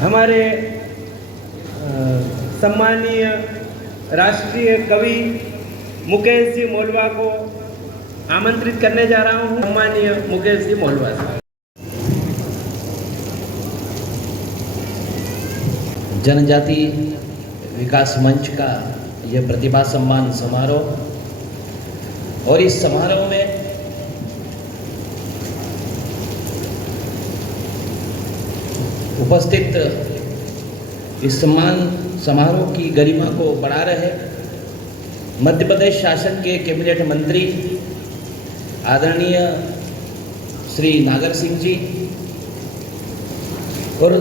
हमारे सम्मानीय राष्ट्रीय कवि मुकेश जी मोलवा को आमंत्रित करने जा रहा हूँ। सम्मानीय मुकेश जी मोलवा साहब। जनजाति विकास मंच का यह प्रतिभा सम्मान समारोह और इस समारोह में उपस्थित इस सम्मान समारोह की गरिमा को बढ़ा रहे मध्य प्रदेश शासन के कैबिनेट मंत्री आदरणीय श्री नागर सिंह जी और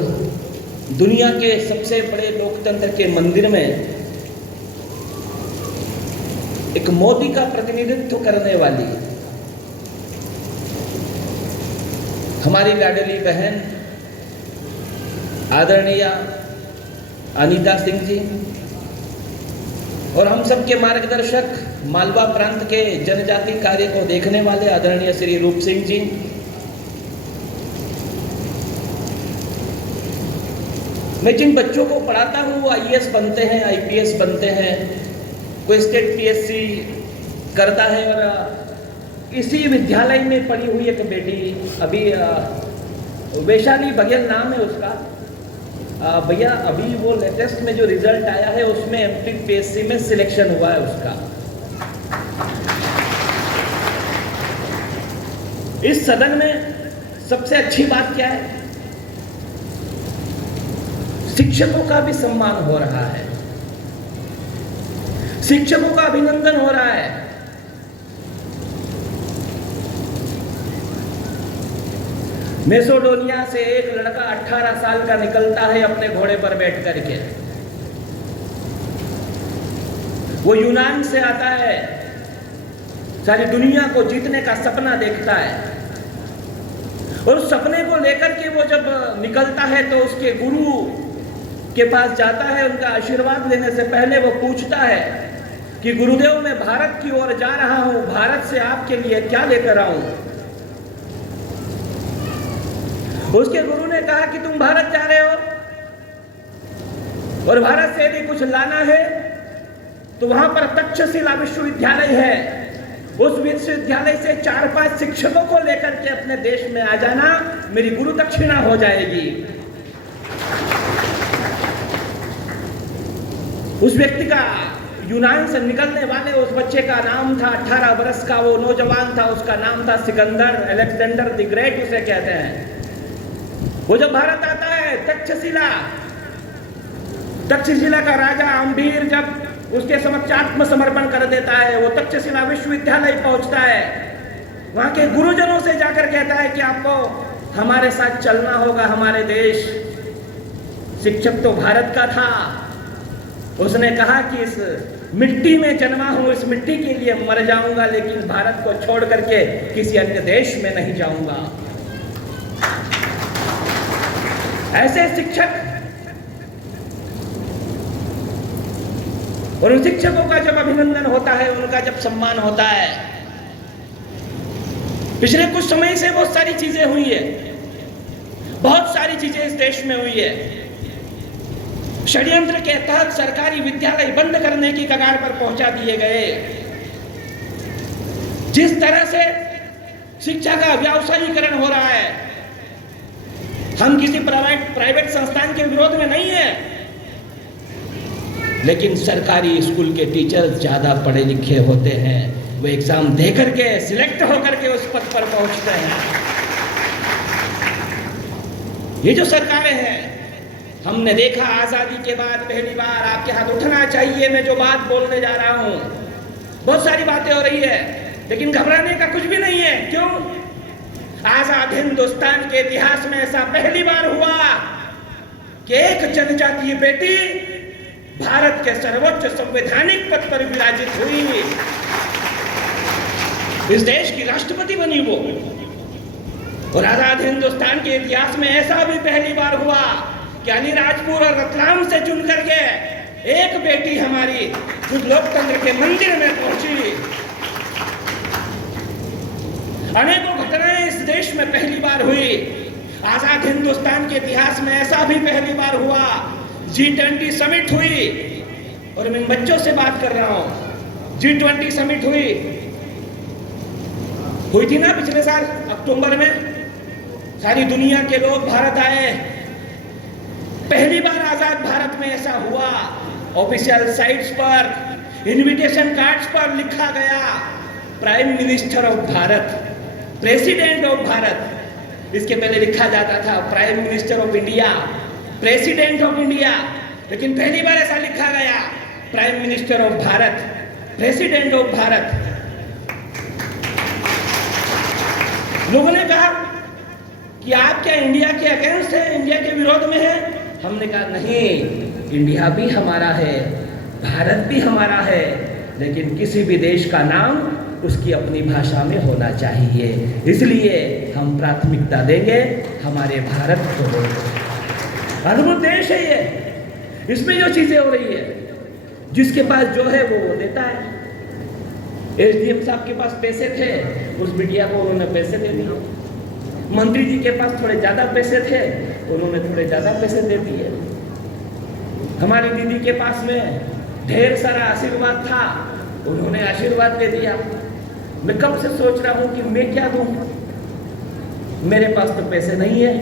दुनिया के सबसे बड़े लोकतंत्र के मंदिर में एक मोदी का प्रतिनिधित्व करने वाली हमारी लाडली बहन आदरणीय अनीता सिंह जी और हम सबके मार्गदर्शक मालवा प्रांत के जनजाति कार्य को देखने वाले आदरणीय श्री रूप सिंह जी, मैं जिन बच्चों को पढ़ाता हूँ वो आईएएस बनते हैं, आईपीएस बनते हैं, कोई स्टेट पीएससी करता है। और इसी विद्यालय में पढ़ी हुई एक बेटी अभी वैशाली बघेल नाम है उसका, भैया अभी वो लेटेस्ट में जो रिजल्ट आया है उसमें एमपीपीएससी में सिलेक्शन हुआ है उसका। इस सदन में सबसे अच्छी बात क्या है, शिक्षकों का भी सम्मान हो रहा है, शिक्षकों का अभिनंदन हो रहा है। मैसेडोनिया से एक लड़का 18 साल का निकलता है अपने घोड़े पर बैठ करके, वो यूनान से आता है, सारी दुनिया को जीतने का सपना देखता है और उस सपने को लेकर के वो जब निकलता है तो उसके गुरु के पास जाता है। उनका आशीर्वाद लेने से पहले वो पूछता है कि गुरुदेव मैं भारत की ओर जा रहा हूं, भारत से आपके लिए क्या लेकर आऊं। उसके गुरु ने कहा कि तुम भारत जा रहे हो और भारत से यदि कुछ लाना है तो वहां पर तक्षशिला विश्वविद्यालय है, उस विश्वविद्यालय से 4-5 शिक्षकों को लेकर के अपने देश में आ जाना, मेरी गुरु दक्षिणा हो जाएगी। उस व्यक्ति का यूनान से निकलने वाले उस बच्चे का नाम था, 18 वर्ष का वो नौजवान था, उसका नाम था सिकंदर, अलेक्जेंडर द ग्रेट उसे कहते हैं। वो जब भारत आता है तक्षशिला का राजा अम्भीर जब उसके समक्ष आत्मसमर्पण कर देता है, वो तक्षशिला विश्वविद्यालय पहुंचता है, वहां के गुरुजनों से जाकर कहता है कि आपको हमारे साथ चलना होगा हमारे देश। शिक्षक तो भारत का था, उसने कहा कि इस मिट्टी में जन्मा हूं, इस मिट्टी के लिए मर जाऊंगा, लेकिन भारत को छोड़ करके किसी अन्य देश में नहीं जाऊंगा। ऐसे शिक्षक और उन शिक्षकों का जब अभिनंदन होता है, उनका जब सम्मान होता है, पिछले कुछ समय से बहुत सारी चीजें हुई है, बहुत सारी चीजें इस देश में हुई है। षड्यंत्र के तहत सरकारी विद्यालय बंद करने की कगार पर पहुंचा दिए गए। जिस तरह से शिक्षा का व्यावसायीकरण हो रहा है, हम किसी प्राइवेट संस्थान के विरोध में नहीं है, लेकिन सरकारी स्कूल के टीचर ज्यादा पढ़े लिखे होते हैं, वो एग्जाम दे करके सिलेक्ट होकर के उस पद पर पहुंचते हैं। ये जो सरकारें हैं, हमने देखा आजादी के बाद पहली बार, आपके हाथ उठना चाहिए, मैं जो बात बोलने जा रहा हूं, बहुत सारी बातें हो रही है, लेकिन घबराने का कुछ भी नहीं है। क्यों? आजाद हिंदुस्तान के इतिहास में ऐसा पहली बार हुआ कि एक जनजातीय बेटी भारत के सर्वोच्च संवैधानिक पद पर विराजित हुई, इस देश की राष्ट्रपति बनी वो। और आजाद हिंदुस्तान के इतिहास में ऐसा भी पहली बार हुआ कि अलीराजपुर और रतलाम से चुन करके एक बेटी हमारी लोकतंत्र के मंदिर में पहुंची। अनेकों घटनाएं इस देश में पहली बार हुई। आजाद हिंदुस्तान के इतिहास में ऐसा भी पहली बार हुआ, G20 समिट हुई, और मैं बच्चों से बात कर रहा हूं। G20 समिट हुई थी ना पिछले साल अक्टूबर में, सारी दुनिया के लोग भारत आए। पहली बार आजाद भारत में ऐसा हुआ, ऑफिशियल साइट्स पर, इनविटेशन कार्ड्स पर लिखा गया prime minister of Bharat, president of Bharat. इसके पहले लिखा जाता था prime minister of India, president of India, लेकिन पहली बार ऐसा लिखा गया prime minister of Bharat, president of Bharat. लोगों ने कहा कि आप क्या इंडिया के अगेंस्ट है, इंडिया के विरोध में है? हमने कहा नहीं, इंडिया भी हमारा है, भारत भी हमारा है, लेकिन किसी भी देश का नाम उसकी अपनी भाषा में होना चाहिए, इसलिए हम प्राथमिकता देंगे हमारे भारत को। अद्भुत देश है ये, इसमें जो चीजें हो रही है, जिसके पास जो है वो देता है। एसडीएम साहब के पास पैसे थे, उस बिटिया को उन्होंने पैसे दे दिए। मंत्री जी के पास थोड़े ज्यादा पैसे थे, उन्होंने थोड़े ज्यादा पैसे दे दिए। हमारी दीदी के पास में ढेर सारा आशीर्वाद था, उन्होंने आशीर्वाद दे दिया। मैं कब से सोच रहा हूं कि मैं क्या दूं, मेरे पास तो पैसे नहीं है।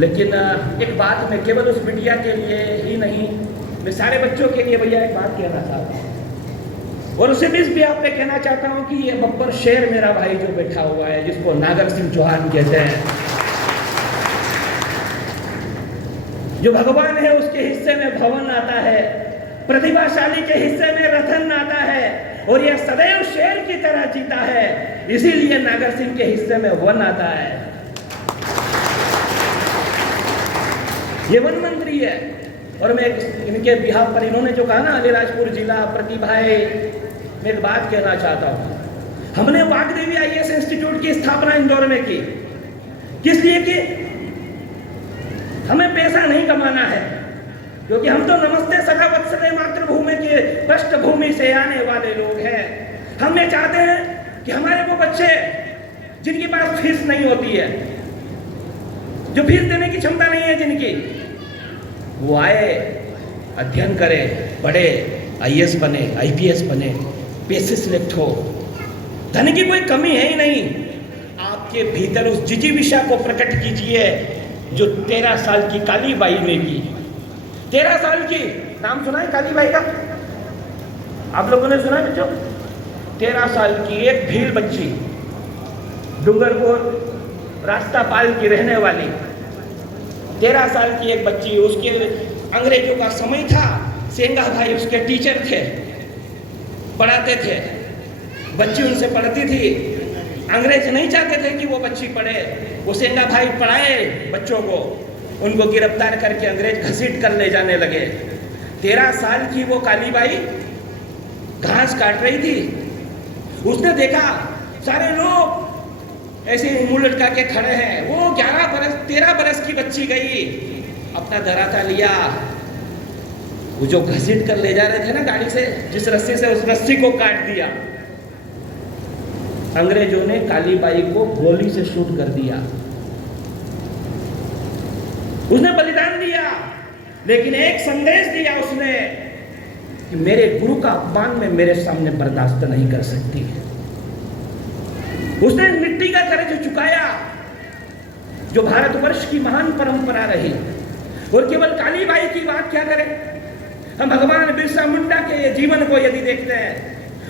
लेकिन एक बात मैं केवल उस बिटिया के लिए ही नहीं, मैं सारे बच्चों के लिए भैया एक बात कहना चाहता हूं, और उसे भी आप पे कहना चाहता हूं कि ये बब्बर शेर मेरा भाई जो बैठा हुआ है, जिसको नागर सिंह चौहान कहते हैं, जो भगवान है उसके हिस्से में भवन आता है, प्रतिभाशाली के हिस्से में रतन आता है, और यह सदैव शेर की तरह जीता है, इसीलिए नागर सिंह के हिस्से में वन आता है। ये वन मंत्री है, और मैं इनके बिहाफ पर, इन्होंने जो कहा ना अलीराजपुर जिला प्रतिभाएं, मैं एक बात कहना चाहता हूं। हमने वाग्देवी आईएएस इंस्टीट्यूट की स्थापना इंदौर में की, किस लिए की? हमें पैसा नहीं कमाना है, क्योंकि हम तो नमस्ते सखा वत्सले मातृभूमि के पृष्ठभूमि से आने वाले लोग हैं। हम ये चाहते हैं कि हमारे वो बच्चे जिनके पास फीस नहीं होती है, जो फीस देने की क्षमता नहीं है जिनकी, वो आए, अध्ययन करें, पढ़े, आईएएस बने, आईपीएस बने, पैसे सिलेक्ट हो। धन की कोई कमी है ही नहीं। आपके भीतर उस जिजीविषा को प्रकट कीजिए जो 13 साल की काली बाई ने की। 13 साल की, नाम सुना है काली बाई का? आप लोगों ने सुना बच्चों? 13 साल की एक भील बच्ची, डूंगरपुर रास्ता पाल की रहने वाली 13 साल की एक बच्ची, उसके अंग्रेजों का समय था, सेंगा भाई उसके टीचर थे, पढ़ाते थे, बच्ची उनसे पढ़ती थी। अंग्रेज नहीं चाहते थे कि वो बच्ची पढ़े, वो सेंगा भाई पढ़ाए बच्चों को, उनको गिरफ्तार करके अंग्रेज घसीट कर ले जाने लगे। 13 साल की वो काली बाई घास काट रही थी, उसने देखा सारे लोग ऐसे मुंह लटका के खड़े हैं, वो 13 बरस की बच्ची गई, अपना दराता लिया, वो जो घसीट कर ले जा रहे थे ना गाड़ी से, जिस रस्सी से, उस रस्सी को काट दिया। अंग्रेजों ने काली बाई को गोली से शूट कर दिया, उसने बलिदान दिया, लेकिन एक संदेश दिया उसने कि मेरे गुरु का अपमान में मेरे सामने बर्दाश्त नहीं कर सकती। उसने मिट्टी का कर्ज चुकाया जो भारतवर्ष की महान परंपरा रही। और केवल काली बाई की बात क्या करें, हम भगवान बिरसा मुंडा के जीवन को यदि देखते हैं,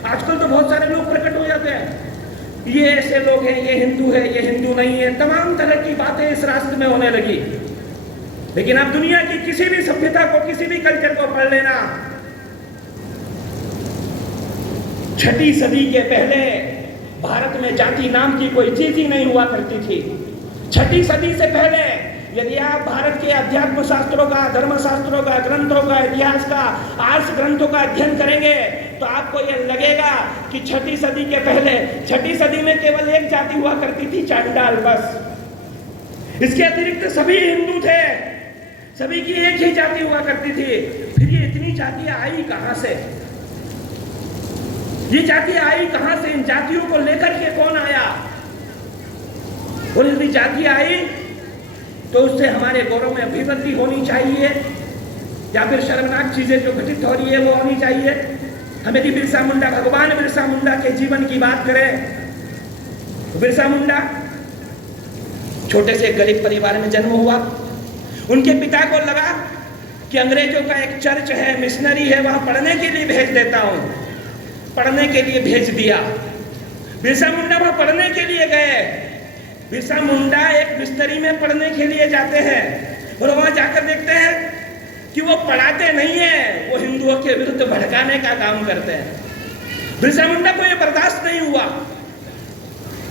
आजकल तो बहुत सारे लोग प्रकट हो जाते हैं, ये ऐसे लोग हैं, ये हिंदू है, ये हिंदू नहीं है, तमाम तरह की बातें इस राष्ट्र में होने लगी। लेकिन आप दुनिया की किसी भी सभ्यता को, किसी भी कल्चर को पढ़ लेना, 6वीं सदी के पहले भारत में जाति नाम की कोई चीज ही नहीं हुआ करती थी। 6वीं सदी से पहले यदि आप भारत के अध्यात्म शास्त्रों का, धर्म शास्त्रों का, ग्रंथों का, इतिहास का, आर्ष ग्रंथों का अध्ययन करेंगे तो आपको यह लगेगा कि 6वीं सदी के पहले, 6वीं सदी में केवल एक जाति हुआ करती थी, चांडाल, बस। इसके अतिरिक्त सभी हिंदू थे, सभी की एक ही जाति हुआ करती थी। फिर ये इतनी जातियां आई कहां से? ये जातियां आई कहां से? इन जातियों को लेकर के कौन आया? और यदि जाति आई तो उससे हमारे गौरव में अभिवृद्धि होनी चाहिए, या फिर शर्मनाक चीजें जो घटित हो रही है वो होनी चाहिए। हम यदि बिरसा मुंडा, भगवान बिरसा मुंडा के जीवन की बात करें, बिरसा मुंडा छोटे से गरीब परिवार में जन्म हुआ। उनके पिता को लगा कि अंग्रेजों का एक चर्च है, मिशनरी है, वहां पढ़ने के लिए भेज देता हूं। पढ़ने के लिए भेज दिया। बिरसा मुंडा वहां पढ़ने के लिए गए। बिरसा मुंडा एक मिशनरी में पढ़ने के लिए जाते हैं और वहां जाकर देखते हैं कि वो पढ़ाते नहीं है, वो हिंदुओं के विरुद्ध भड़काने का काम करते हैं। बिरसा मुंडा को यह बर्दाश्त नहीं हुआ।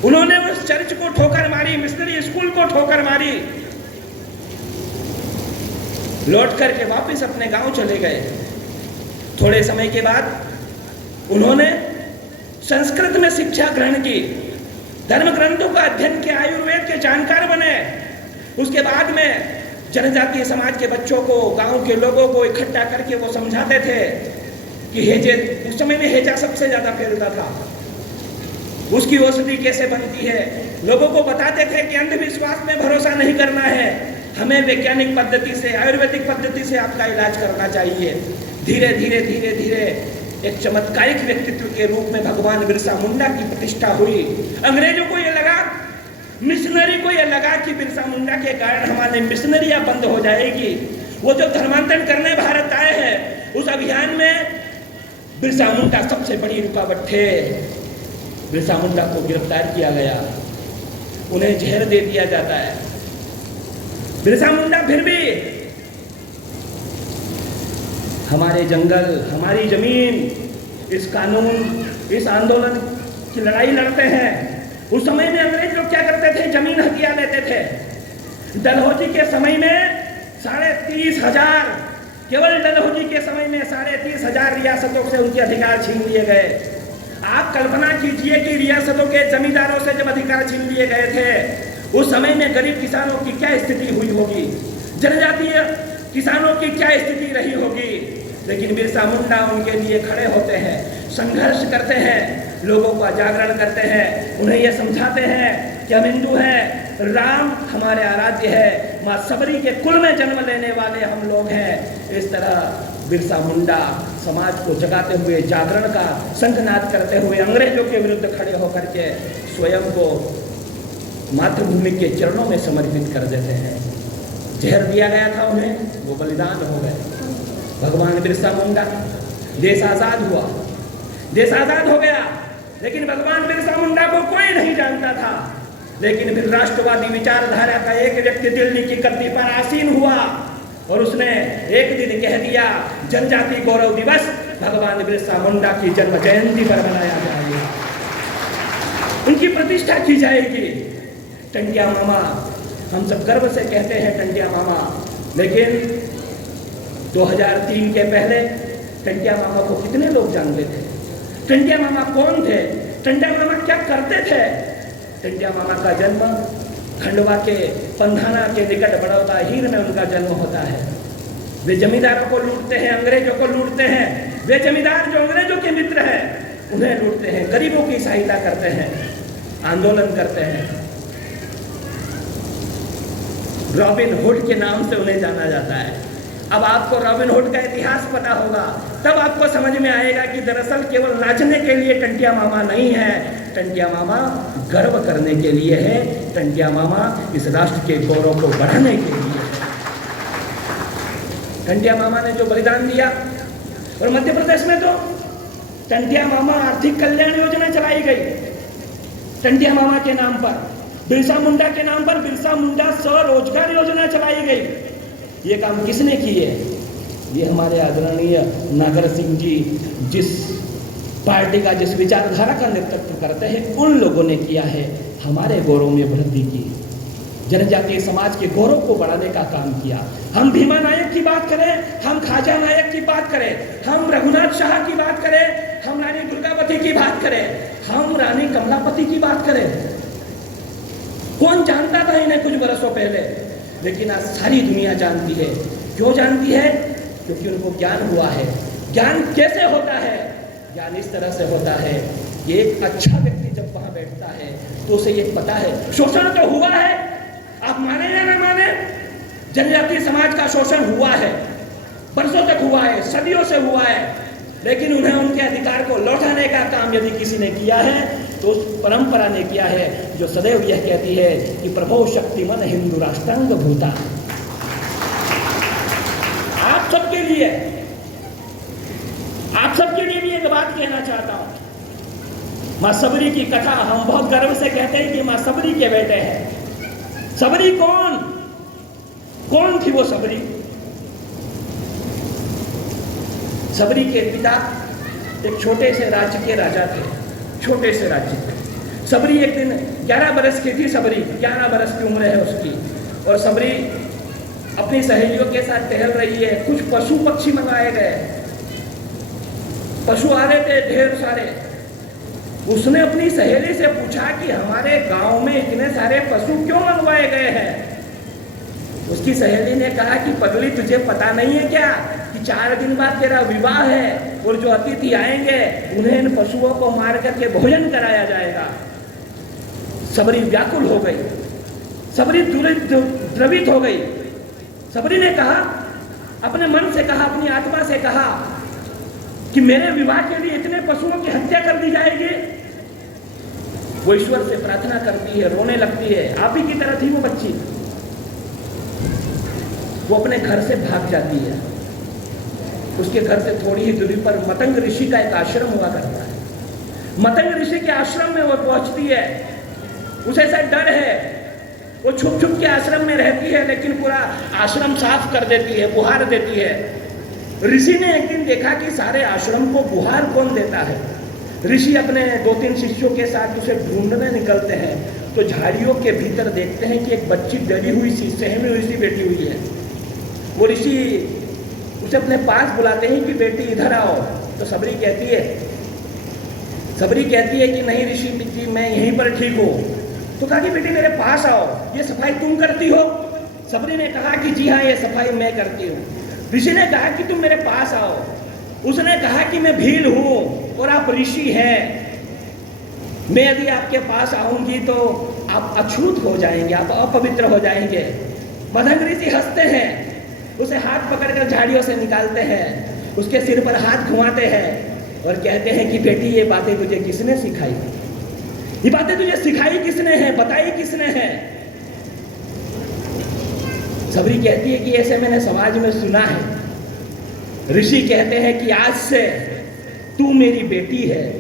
उन्होंने उस चर्च को ठोकर मारी, मिशनरी स्कूल को ठोकर मारी, लौट करके वापस अपने गांव चले गए। थोड़े समय के बाद उन्होंने संस्कृत में शिक्षा ग्रहण की, धर्म ग्रंथों का अध्ययन किया, आयुर्वेद के जानकार बने। उसके बाद में जनजातीय समाज के बच्चों को, गांव के लोगों को इकट्ठा करके वो समझाते थे कि हेजे, उस समय में हेजा सबसे ज्यादा फैलता था, उसकी औषधि कैसे बनती है। लोगों को बताते थे कि अंधविश्वास में भरोसा नहीं करना है, हमें वैज्ञानिक पद्धति से, आयुर्वेदिक पद्धति से आपका इलाज करना चाहिए। धीरे धीरे धीरे धीरे एक चमत्कारिक व्यक्तित्व के रूप में भगवान बिरसा मुंडा की प्रतिष्ठा हुई। अंग्रेजों को यह लगा, मिशनरी को यह लगा कि बिरसा मुंडा के कारण हमारे मिशनरियां बंद हो जाएगी। वो जो धर्मांतरण करने भारत आए हैं, उस अभियान में बिरसा मुंडा सबसे बड़ी रुकावट थे। बिरसा मुंडा को गिरफ्तार किया गया, उन्हें जहर दे दिया जाता है। बिरसा मुंडा फिर भी हमारे जंगल, हमारी जमीन, इस कानून, इस आंदोलन की लड़ाई लड़ते हैं। उस समय में अंग्रेज लोग क्या करते थे, जमीन हथिया लेते थे। डलहौजी के समय में 30,500, केवल डलहौजी के समय में 30,500 रियासतों से उनके अधिकार छीन लिए गए। आप कल्पना कीजिए कि रियासतों के जमींदारों से जब अधिकार छीन लिए गए थे, उस समय में गरीब किसानों की क्या स्थिति हुई होगी, जनजातीय किसानों की क्या स्थिति रही होगी। लेकिन बिरसा मुंडा उनके लिए खड़े होते हैं, संघर्ष करते हैं, लोगों का जागरण करते हैं, उन्हें यह समझाते हैं कि हम हिंदू हैं, राम हमारे आराध्य है, माँ सबरी के कुल में जन्म लेने वाले हम लोग हैं। इस तरह बिरसा मुंडा समाज को जगाते हुए, जागरण का शंखनाद करते हुए अंग्रेजों के विरुद्ध खड़े होकर के स्वयं को मातृभूमि के चरणों में समर्पित कर देते हैं। जहर दिया गया था उन्हें, वो बलिदान हो गए। भगवान बिरसा मुंडा, देश आजाद हुआ, देश आजाद हो गया, लेकिन भगवान बिरसा मुंडा को कोई नहीं जानता था। लेकिन फिर राष्ट्रवादी विचारधारा का एक व्यक्ति दिल्ली की गद्दी पर आसीन हुआ और उसने एक दिन कह दिया, जनजाति गौरव दिवस भगवान बिरसा मुंडा की जन्म जयंती पर मनाया जाएगा, उनकी प्रतिष्ठा की जाएगी। टंटिया मामा, हम सब गर्व से कहते हैं टंटिया मामा, लेकिन 2003 के पहले टंटिया मामा को कितने लोग जानते थे? टंटिया मामा कौन थे? टंटिया मामा क्या करते थे? टंटिया मामा का जन्म खंडवा के पंधाना के निकट बड़ौदा हीर में उनका जन्म होता है। वे जमींदारों को लूटते हैं, अंग्रेजों को लूटते हैं। वे जमींदार जो अंग्रेजों के मित्र हैं उन्हें लूटते हैं, गरीबों की सहायता करते हैं, आंदोलन करते हैं। रॉबिन हुड के नाम से उन्हें जाना जाता है। अब आपको रॉबिन हुड का इतिहास पता होगा, तब आपको समझ में आएगा कि दरअसल केवल नाचने के लिए टंटिया मामा नहीं है, टंटिया मामा गर्व करने के लिए है, टंटिया मामा इस राष्ट्र के गौरव को बढ़ाने के लिए है। टंटिया मामा ने जो बलिदान दिया, और मध्य प्रदेश में तो टंटिया मामा आर्थिक कल्याण योजना चलाई गई, टंटिया मामा के नाम पर, बिरसा मुंडा के नाम पर बिरसा मुंडा स्वरोजगार योजना चलाई गई। ये काम किसने किए? ये हमारे आदरणीय नागर सिंह जी जिस पार्टी का, जिस विचारधारा का नेतृत्व करते हैं, उन लोगों ने किया है। हमारे गौरव में वृद्धि की, जनजातीय समाज के गौरव को बढ़ाने का काम किया। हम भीमा नायक की बात करें, हम खाजा नायक की बात करें, हम रघुनाथ शाह की बात करें, हम रानी दुर्गावती की बात करें, हम रानी कमलापति की बात करें, कौन जानता था इन्हें कुछ बरसों पहले? लेकिन आज सारी दुनिया जानती है। क्यों जानती है? क्योंकि उनको ज्ञान हुआ है। ज्ञान कैसे होता है? ज्ञान इस तरह से होता है कि एक अच्छा व्यक्ति जब वहाँ बैठता है तो उसे ये पता है शोषण तो हुआ है, आप माने या ना माने, जनजातीय समाज का शोषण हुआ है, बरसों तक हुआ है, सदियों से हुआ है, लेकिन उन्हें उनके अधिकार को लौटाने का काम यदि किसी ने किया है तो उस परंपरा ने किया है जो सदैव यह कहती है कि प्रभो शक्तिमन हिंदू राष्ट्रांग भूता। आप सबके लिए भी एक बात कहना चाहता हूं। मां सबरी की कथा हम बहुत गर्व से कहते हैं कि मां सबरी के बेटे हैं। सबरी कौन थी वो सबरी? सबरी के पिता एक छोटे से राज्य के राजा थे, छोटे से राज्य थे। सबरी एक दिन 11 बरस की थी, सबरी 11 बरस की उम्र है उसकी, और सबरी अपनी सहेलियों के साथ टहल रही है। कुछ पशु पक्षी मंगाए गए, पशु आ रहे थे ढेर सारे। उसने अपनी सहेली से पूछा कि हमारे गांव में इतने सारे पशु क्यों मंगवाए गए हैं? उसकी सहेली ने कहा कि पगली तुझे पता नहीं है क्या कि 4 दिन बाद तेरा विवाह है और जो अतिथि आएंगे उन्हें इन पशुओं को मार करके भोजन कराया जाएगा। सबरी व्याकुल हो गई, सबरी द्रवित हो गई। सबरी ने कहा, अपने मन से कहा, अपनी आत्मा से कहा कि मेरे विवाह के लिए इतने पशुओं की हत्या कर दी जाएगी। वो ईश्वर से प्रार्थना करती है, रोने लगती है। आप ही की तरह थी वो बच्ची। वो अपने घर से भाग जाती है। उसके घर से थोड़ी ही दूरी पर मतंग ऋषि का एक आश्रम हुआ करता है। मतंग ऋषि के आश्रम में वो पहुंचती है। उसे ऐसा डर है, वो छुप छुप के आश्रम में रहती है, लेकिन पूरा आश्रम साफ कर देती है, बुहार देती है। ऋषि ने एक दिन देखा कि सारे आश्रम को बुहार कौन देता है। ऋषि अपने 2-3 शिष्यों के साथ उसे ढूंढने निकलते हैं, तो झाड़ियों के भीतर देखते हैं कि एक बच्ची डरी हुई सी, सहमी हुई सी बैठी हुई है। वो ऋषि उसे अपने पास बुलाते हैं कि बेटी इधर आओ। तो सबरी कहती है कि नहीं ऋषि जी, मैं यहीं पर ठीक हूँ। तो कहा कि बेटी मेरे पास आओ, ये सफाई तुम करती हो? सबरी ने कहा कि जी हाँ, ये सफाई मैं करती हूँ। ऋषि ने कहा कि तुम मेरे पास आओ। उसने कहा कि मैं भील हूँ और आप ऋषि हैं, मैं यदि आपके पास आऊंगी तो आप अछूत हो जाएंगे, आप अपवित्र हो जाएंगे। मतंग ऋषि हंसते हैं, उसे हाथ पकड़कर झाड़ियों से निकालते हैं, उसके सिर पर हाथ घुमाते हैं और कहते हैं कि बेटी ये बातें तुझे किसने सिखाई? ये बातें तुझे सिखाई किसने हैं, बताई किसने हैं? सबरी कहती है कि ऐसे मैंने समाज में सुना है। ऋषि कहते हैं कि आज से तू मेरी बेटी है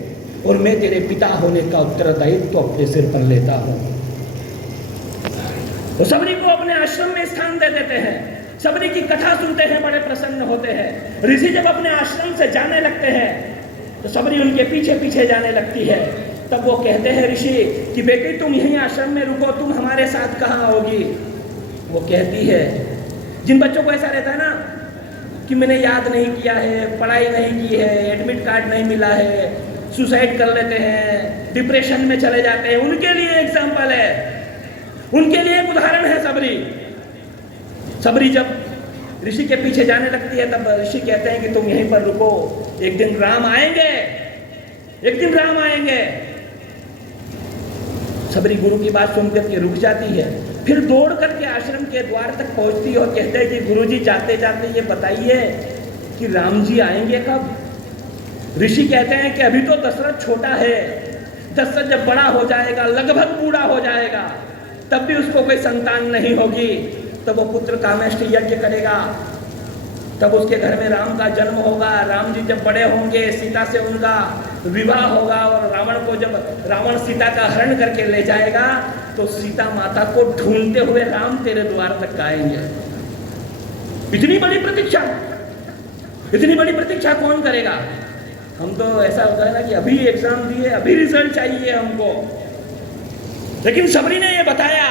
और मैं तेरे पिता होने का उत्तरदायित्व तो अपने सिर पर लेता हूं। तो सबरी को अपने आश्रम में स्थान दे देते हैं। सबरी की कथा सुनते हैं, बड़े प्रसन्न होते हैं। ऋषि जब अपने आश्रम से जाने लगते हैं तो सबरी उनके पीछे पीछे जाने लगती है। तब वो कहते हैं ऋषि कि बेटी तुम यहीं आश्रम में रुको, तुम हमारे साथ कहाँ होगी? वो कहती है, जिन बच्चों को ऐसा रहता है ना कि मैंने याद नहीं किया है, पढ़ाई नहीं की है, एडमिट कार्ड नहीं मिला है, सुसाइड कर लेते हैं, डिप्रेशन में चले जाते हैं, उनके लिए एग्जाम्पल है, उनके लिए एक उदाहरण है सबरी। सबरी जब ऋषि के पीछे जाने लगती है तब ऋषि कहते हैं कि तुम यहीं पर रुको, एक दिन राम आएंगे, एक दिन राम आएंगे। सबरी गुरु की बात सुनकर के रुक जाती है, फिर दौड़ करके आश्रम के द्वार तक पहुंचती है और कहते हैं कि गुरुजी जाते जाते ये बताइए कि राम जी आएंगे कब? ऋषि कहते हैं कि अभी तो दशरथ छोटा है, दशरथ जब बड़ा हो जाएगा, लगभग बूढ़ा हो जाएगा, तब भी उसको कोई संतान नहीं होगी, तब वो पुत्र कामेष्ट यज्ञ करेगा, तब उसके घर में राम का जन्म होगा। राम जी जब बड़े होंगे, सीता से उनका विवाह होगा और रावण को जब रावण सीता का हरण करके ले जाएगा तो सीता माता को ढूंढते हुए राम तेरे द्वार तक आएंगे। इतनी बड़ी प्रतीक्षा, इतनी बड़ी प्रतीक्षा कौन करेगा? हम तो ऐसा होता है ना कि अभी एग्जाम दिए, अभी रिजल्ट चाहिए हमको। लेकिन सबरी ने ये बताया,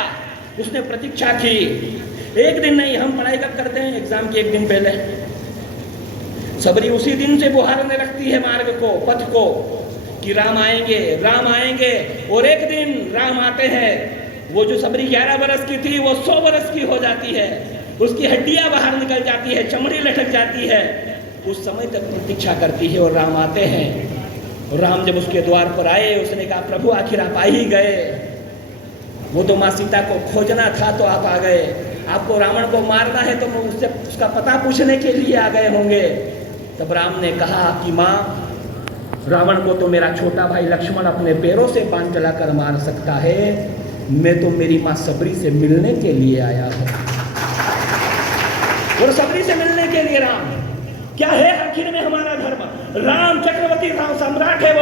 उसने प्रतीक्षा की। एक दिन नहीं, हम पढ़ाई कब करते हैं? एग्जाम के एक दिन पहले। सबरी उसी दिन से बुहारने लगती है मार्ग को, पथ को, कि राम आएंगे, राम आएंगे। और एक दिन राम आते हैं। वो जो सबरी 11 बरस की थी वो 100 बरस की हो जाती है, उसकी हड्डियां बाहर निकल जाती है, चमड़ी लटक जाती है। उस समय तक प्रतीक्षा करती है और राम आते हैं। और राम जब उसके द्वार पर आए, उसने कहा प्रभु आखिर आप आ ही गए। वो तो माँ सीता को खोजना था तो आप आ गए, आपको रावण को मारना है तो उससे उसका पता पूछने के लिए आ गए होंगे। तब राम ने कहा कि माँ, रावण को तो मेरा छोटा भाई लक्ष्मण अपने पैरों से बाण चलाकर मार सकता है, मैं तो मेरी माँ सबरी से मिलने के लिए आया हूँ। और सबरी से मिलने के लिए राम क्या है आखिर में हमारा धर्म? राम चक्रवर्ती राम सम्राट है,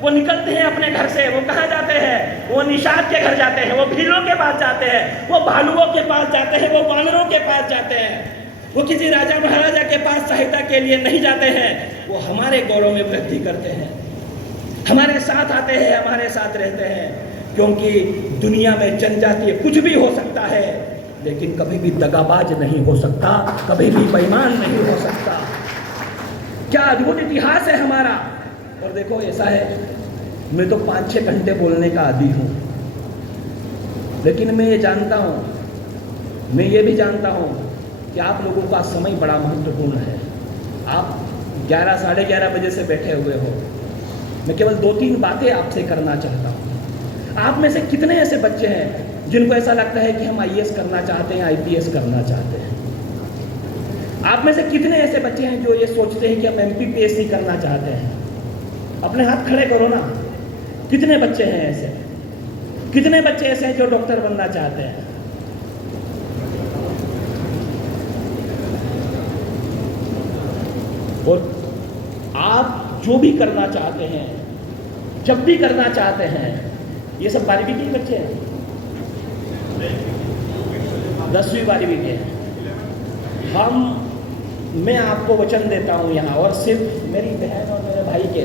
वो निकलते हैं अपने घर से, वो कहाँ जाते हैं? वो निषाद के घर जाते हैं, वो भीलों के पास जाते हैं, वो भालुओं के पास जाते हैं, वो वानरों के पास जाते हैं, वो किसी राजा महाराजा के पास सहायता के लिए नहीं जाते हैं, वो हमारे गौरव में वृद्धि करते हैं, हमारे साथ आते हैं, हमारे साथ रहते हैं। क्योंकि दुनिया में जनजातीय कुछ भी हो सकता है, लेकिन कभी भी दगाबाज नहीं हो सकता, कभी भी बेईमान नहीं हो सकता। क्या अद्भुत इतिहास है हमारा। और देखो ऐसा है, मैं तो 5-6 घंटे बोलने का आदी हूँ, लेकिन मैं ये जानता हूँ, मैं ये भी जानता हूँ कि आप लोगों का समय बड़ा महत्वपूर्ण है। आप 11 साढ़े 11 बजे से बैठे हुए हो। मैं केवल 2-3 बातें आपसे करना चाहता हूँ। आप में से कितने ऐसे बच्चे हैं जिनको ऐसा लगता है कि हम IAS करना चाहते हैं, IPS करना चाहते हैं? आप में से कितने ऐसे बच्चे हैं जो ये सोचते हैं कि हम MPPSC करना चाहते हैं? अपने हाथ खड़े करो ना। कितने बच्चे हैं ऐसे? कितने बच्चे ऐसे हैं जो डॉक्टर बनना चाहते हैं? और आप जो भी करना चाहते हैं, जब भी करना चाहते हैं, ये सब 12वीं के बच्चे हैं, 10वीं 12वीं के हैं। मैं आपको वचन देता हूँ यहाँ, और सिर्फ मेरी बहन और मेरे भाई के,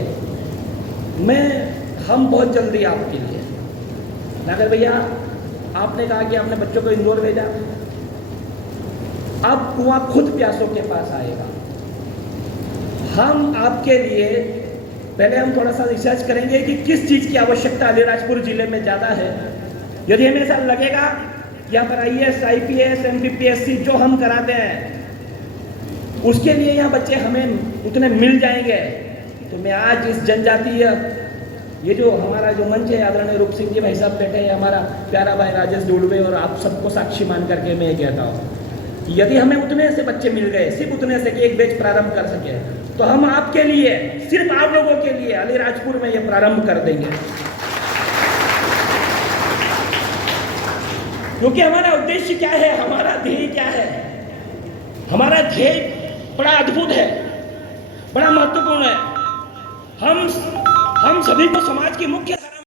हम बहुत जल्दी आपके लिए। नागर भैया, आपने कहा कि आपने बच्चों को इंदौर भेजा, अब कुआं खुद प्यासों के पास आएगा। हम आपके लिए पहले हम थोड़ा सा रिसर्च करेंगे कि किस चीज़ की आवश्यकता अलीराजपुर जिले में ज़्यादा है। यदि हमें ऐसा लगेगा यहाँ पर IAS, IPS, MPPSC जो हम कराते हैं उसके लिए यहाँ बच्चे हमें उतने मिल जाएंगे, तो मैं आज इस जनजातीय, ये जो हमारा जो मंच है, आदरणीय रूप सिंह जी भाई साहब बैठे हैं, हमारा प्यारा भाई राजेश दुड़वे, और आप सबको साक्षी मान करके मैं ये कहता हूँ, यदि हमें उतने से बच्चे मिल गए, सिर्फ उतने से कि एक बैच प्रारंभ कर सके, तो हम आपके लिए, सिर्फ आप लोगों के लिए अलीराजपुर में ये प्रारंभ कर देंगे। क्योंकि हमारा उद्देश्य क्या है, हमारा ध्येय क्या है? हमारा ध्येय बड़ा अद्भुत है, बड़ा महत्वपूर्ण है। हम सभी को समाज की मुख्य